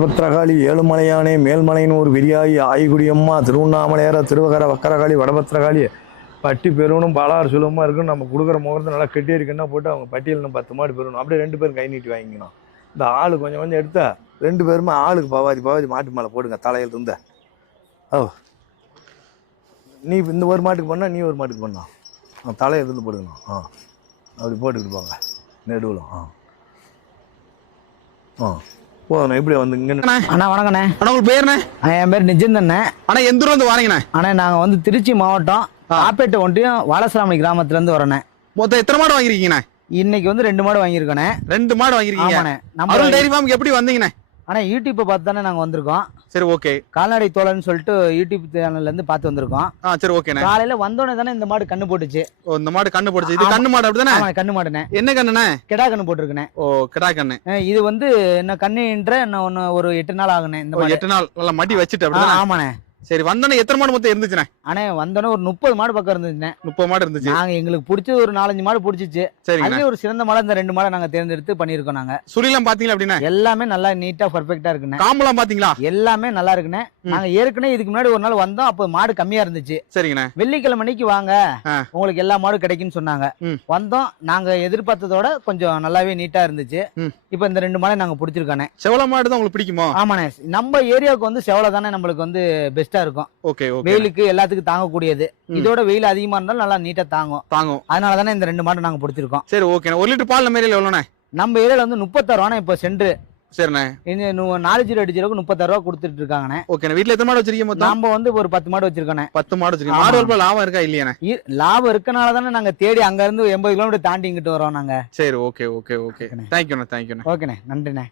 பத்திரகாளி ஏழுமலையானே மேல்மலையனூர் விரியாயி ஆய்குடியம்மா திருவண்ணாமலையார திருவகர வக்கரகாளி வடபத்திரகாளி பட்டி பெருவனும் பாலாறு சுலபமாக இருக்குன்னு நம்ம கொடுக்குற முகத்தை நல்லா கெட்டி இருக்குன்னா போட்டு அவங்க பட்டியல் 10 மாடு பெறணும். அப்படியே 2 பேரும் கை நீட்டி வாங்கிக்கணும். இந்த ஆள் கொஞ்சம் கொஞ்சம் எடுத்தா 2 பேருமே ஆளுக்கு பாவாதி மாட்டு மேலே போடுங்க தலையில் இருந்த. ஓ நீ இந்த ஒரு மாட்டுக்கு பண்ணால் நீ ஒரு மாட்டுக்கு பண்ணா தலையில் இருந்து போடுங்கண்ணா. அப்படி போட்டுக்கிட்டு போங்க நெடுவலும். போதுண்ணா இப்படி வந்து இங்கே அண்ணா வணக்கண்ணே. அண்ணா உங்க பேருண்ணே? என் பேர் நிஜந்தண்ணே. அண்ணா எந்த ஊர்ல இருந்து வரீங்கண்ணே? அண்ணா நாங்கள் வந்து திருச்சி மாவட்டம் காப்பேட்டை ஒன்றியம் வாலசாமி கிராமத்துலேருந்து வரோண்ணே. மொத்தம் எத்தனை மாடு வாங்கிருக்கீங்கண்ணே? இன்னைக்கு வந்து 2 மாடு வாங்கியிருக்கோண்ணே. 2 மாடு வாங்கிருக்கீங்க. ஆமாண்ணே. அருள் டைரி ஃபார்முக்கு எப்படி வந்தீங்கண்ணே? அண்ணா யூடியூப்பை பார்த்து தானே நாங்கள் வந்திருக்கோம். சரி ஓகே. கால்நடை தோழன்னு சொல்லிட்டு யூடியூப் சேனல்லேருந்து பார்த்து வந்திருக்கோம். சரி ஓகேண்ணே. காலையில் வந்தோடனே தானே இந்த மாடு கண்ணு போட்டுச்சு. ஓ இந்த மாடு கண்ணு போட்டுச்சு. இது கண்ணு மாடு அப்படிதானே? கண்ணு மாடுண்ணே. என்ன கண்ணுண்ணே? கிடா கண்ணு போட்டிருக்குண்ணே. ஓ கிடா கண்ணு. இது வந்து என்ன கண்ணுன்ற இன்னும் ஒன்று ஒரு 8 நாள் ஆகுண்ணே. இந்த 8 நாள் நல்லா மடி வச்சுட்டு அப்படிதானே? ஆமாண்ணே. சரி வந்தோடனே எத்தனை மாடு மொத்தம் இருந்துச்சுண்ணே? அண்ணே வந்தோடனே ஒரு 30 மாடு பக்கம் இருந்துச்சுண்ணே. 30 மாடு இருந்துச்சு. நாங்கள் எங்களுக்கு பிடிச்சது ஒரு 4-5 மாடு பிடிச்சிச்சு. சரி அதுலேயே ஒரு சிறந்த மாடு இந்த 2 மாடை நாங்கள் தேர்ந்தெடுத்து பண்ணியிருக்கோம். நாங்கள் சுழிலாம் பாத்தீங்களா அப்படின்னா? எல்லாமே நல்லா நீட்டா பர்ஃபெக்டா இருக்குண்ணே. காம்பெல்லாம் பாத்தீங்களா? எல்லாமே நல்லா இருக்குண்ணே. நாங்க ஏற்கனவே இதுக்கு முன்னாடி ஒரு நாள் வந்தோம். அப்போ மாடு கம்மியா இருந்துச்சு. சரிங்கண்ணே. வெள்ளிக்கிழமை அன்னைக்கு வாங்க உங்களுக்கு எல்லா மாடும் கிடைக்குன்னு சொன்னாங்க. வந்தோம். நாங்க எதிர்பார்த்ததோட கொஞ்சம் நல்லாவே நீட்டா இருந்துச்சு. இப்போ இந்த 2 மாடை நாங்க பிடிச்சிருக்கோண்ணே. செவல மாடு தான் உங்களுக்கு பிடிக்குமோ? ஆமாண்ணே. நம்ம ஏரியாவுக்கு வந்து செவலை தானே நம்மளுக்கு வந்து பெஸ்டா இருக்கும். Okay okay. வெயிலுக்கு எல்லாத்துக்கும் தாங்கக்கூடியது. இதோட வெயில் அதிகமா இருந்தாலும் நல்லா நீட்டா தாங்கும். அதனால தானே இந்த 2 மாடு நாங்க பிடிச்சிருக்கோம். சரி ஓகே. 1 லிட்டர் பால் நம்ம ஏரியால எவ்வளோண்ணே? நம்ம ஏரியால வந்து 36 ரூபாண்ணே இப்போ சென்று. சரிண்ணே. 4 ஜீரோ 8 ஜீரோக்கு 36 ரூபா கொடுத்துட்டு இருக்காங்கண்ணே. ஓகே. வீட்டுல எத்தனை மாடு வச்சிருக்கீங்க மொத்தம்? நம்ம வந்து ஒரு 10 மாடு வச்சிருக்கோண்ணே. 10 மாடு வச்சிருக்கீங்க. மாடு வளர்ப்புல லாபம் இருக்கா இல்லையாண்ணே? லாபம் இருக்கனால தானே நாங்க தேடி அங்க இருந்து 80 கிலோமீட்டர் தாண்டி இங்கிட்டு வரோம் நாங்க. சரி ஓகே ஓகே ஓகே. தேங்க்யூண்ணே. ஓகேண்ணே. நன்றிண்ணே.